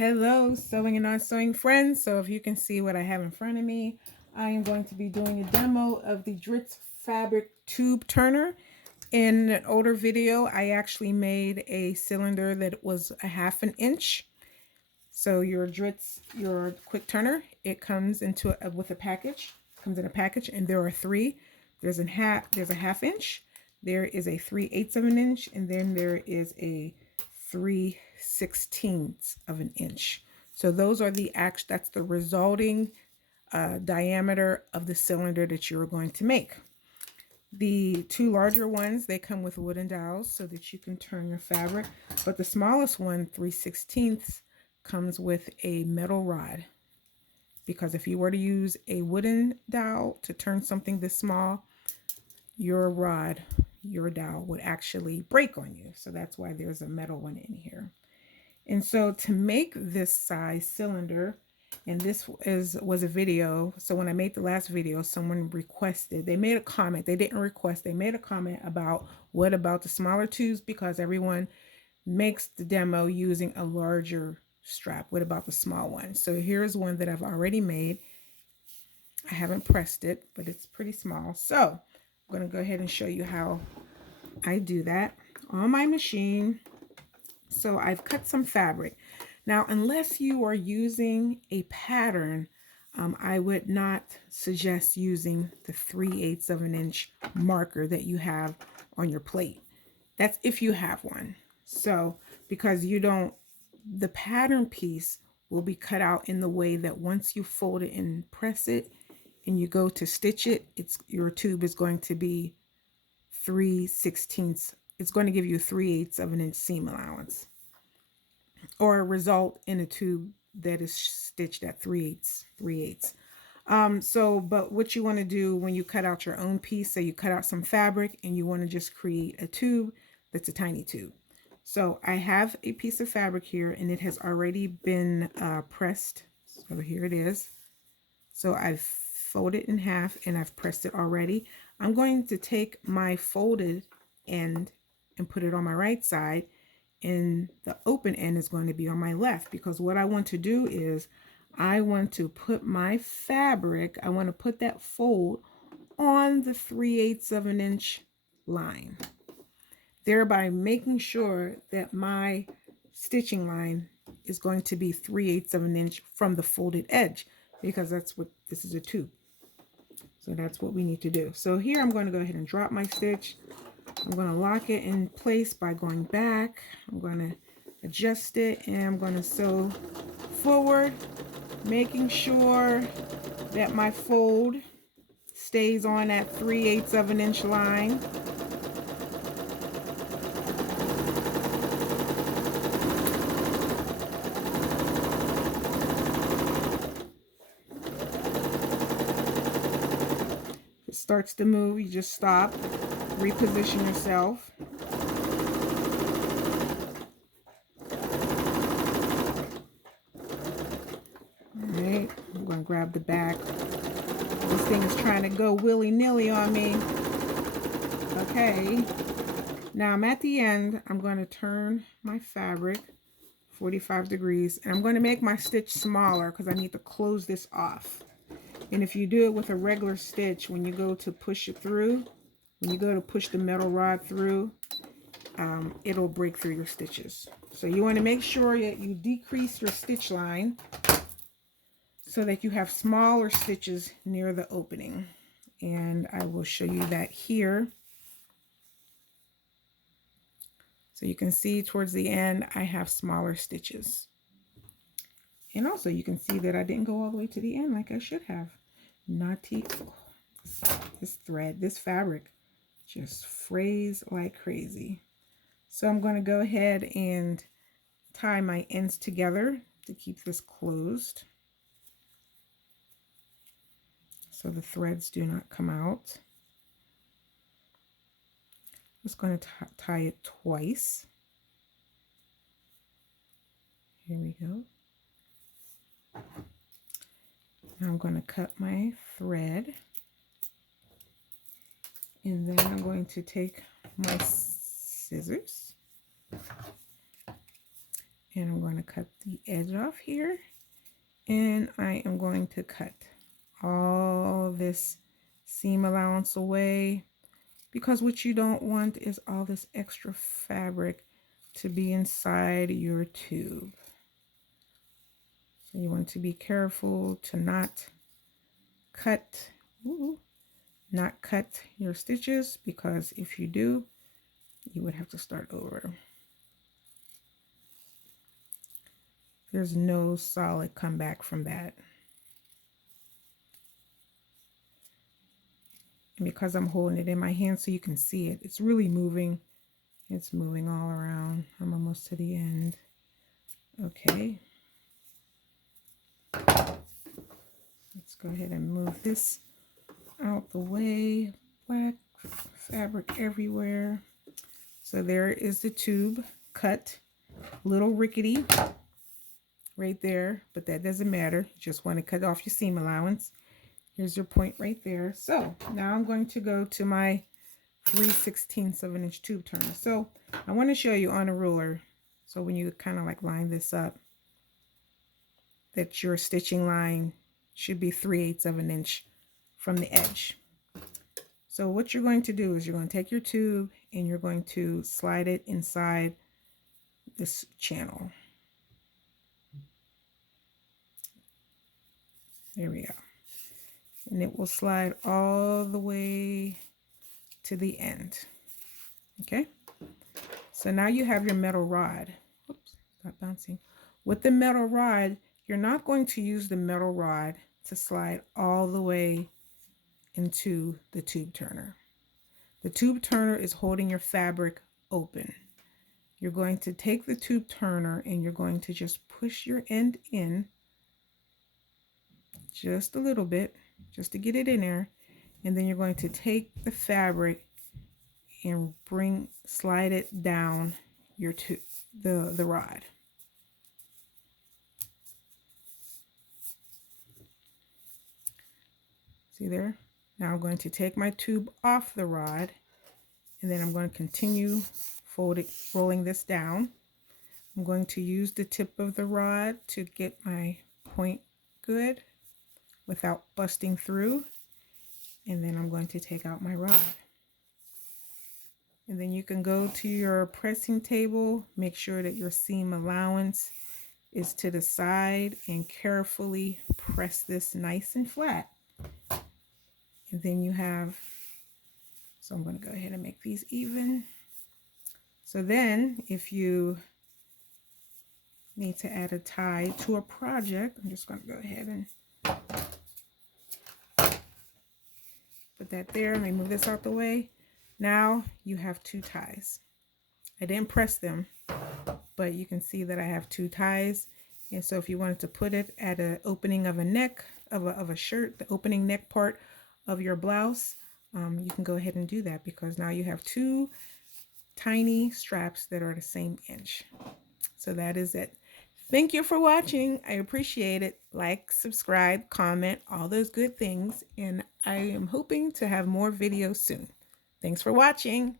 Hello, sewing and not sewing friends. So if you can see what I have in front of me, I am going to be doing a demo of the Dritz fabric tube turner. In an older video, I actually made a cylinder that was a 1/2 inch. So your Dritz, your quick turner, it comes into with a package. Comes in a package, and there are three. There's a 1/2 inch. There is a 3/8 of an inch, and then there is a 3/16 of an inch. So those are that's the resulting diameter of the cylinder that you're going to make. The two larger ones, they come with wooden dowels so that you can turn your fabric, but the smallest one, 3/16, comes with a metal rod, because if you were to use a wooden dowel to turn something this small, your dowel would actually break on you. So that's why there's a metal one in here. And so to make this size cylinder, and this was a video. So when I made the last video, someone requested, they made a comment. They didn't request, they made a comment about what about the smaller tubes, because everyone makes the demo using a larger strap. What about the small one? So here's one that I've already made. I haven't pressed it, but it's pretty small. So I'm going to go ahead and show you how I do that on my machine. So I've cut some fabric. Now, unless you are using a pattern, I would not suggest using the 3/8 of an inch marker that you have on your plate. That's if you have one. So, because the pattern piece will be cut out in the way that once you fold it and press it and you go to stitch it, your tube is going to be 3/16. It's going to give you 3/8 of an inch seam allowance, or result in a tube that is stitched at 3/8. But what you want to do when you cut out your own piece, so you cut out some fabric and you want to just create a tube that's a tiny tube. So I have a piece of fabric here, and it has already been pressed. So here it is. So I've folded in half and I've pressed it already. I'm going to take my folded end and put it on my right side, and the open end is going to be on my left, because what I want to do is I want to put my fabric, I want to put that fold on the 3/8 of an inch line, thereby making sure that my stitching line is going to be 3/8 of an inch from the folded edge, because that's what this is, a tube. So that's what we need to do. So here I'm going to go ahead and drop my stitch. I'm going to lock it in place by going back. I'm going to adjust it, and I'm going to sew forward, making sure that my fold stays on that 3/8 of an inch line. If it starts to move, you just stop, reposition yourself. Alright, I'm going to grab the back. This thing is trying to go willy-nilly on me. Okay, now I'm at the end. I'm going to turn my fabric 45 degrees, and I'm going to make my stitch smaller because I need to close this off. And if you do it with a regular stitch, when you go to push it through, when you go to push the metal rod through, it'll break through your stitches. So you want to make sure that you decrease your stitch line so that you have smaller stitches near the opening. And I will show you that here. So you can see towards the end, I have smaller stitches. And also you can see that I didn't go all the way to the end like I should have. Naughty. Oh, this thread, this fabric just frays like crazy. So I'm going to go ahead and tie my ends together to keep this closed, so the threads do not come out. I'm just going to tie it twice. Here we go. Now I'm going to cut my thread, and then I'm going to take my scissors, And I'm going to cut the edge off here. And I am going to cut all this seam allowance away, because what you don't want is all this extra fabric to be inside your tube. So you want to be careful to not cut your stitches, because if you do, you would have to start over. There's no solid comeback from that. And because I'm holding it in my hand so you can see it, it's really moving. It's moving all around. I'm almost to the end. Okay. Let's go ahead and move this out the way. Black fabric everywhere. So there is the tube cut. Little rickety right there, but that doesn't matter. You just want to cut off your seam allowance. Here's your point right there. So now I'm going to go to my 3/16 of an inch tube turner. So I want to show you on a ruler, so when you kind of like line this up, that your stitching line should be 3/8 of an inch from the edge. So what you're going to do is you're going to take your tube and you're going to slide it inside this channel. There we go. And it will slide all the way to the end. Okay. So now you have your metal rod. Oops, stop bouncing. With the metal rod, you're not going to use the metal rod to slide all the way into the tube turner. The tube turner is holding your fabric open. You're going to take the tube turner and you're going to just push your end in just a little bit, just to get it in there. And then you're going to take the fabric and slide it down your the rod. See there? Now I'm going to take my tube off the rod, and then I'm going to continue rolling this down. I'm going to use the tip of the rod to get my point good without busting through, and then I'm going to take out my rod. And then you can go to your pressing table, make sure that your seam allowance is to the side, and carefully press this nice and flat. And then you have, so I'm going to go ahead and make these even. So then if you need to add a tie to a project, I'm just going to go ahead and put that there. Let me move this out the way. Now you have two ties. I didn't press them, but you can see that I have two ties. And so if you wanted to put it at an opening of a neck of a shirt, the opening neck part of your blouse, you can go ahead and do that, because now you have two tiny straps that are the same inch. So that is it. Thank you for watching. I appreciate it. Like, subscribe, comment, all those good things. And I am hoping to have more videos soon. Thanks for watching.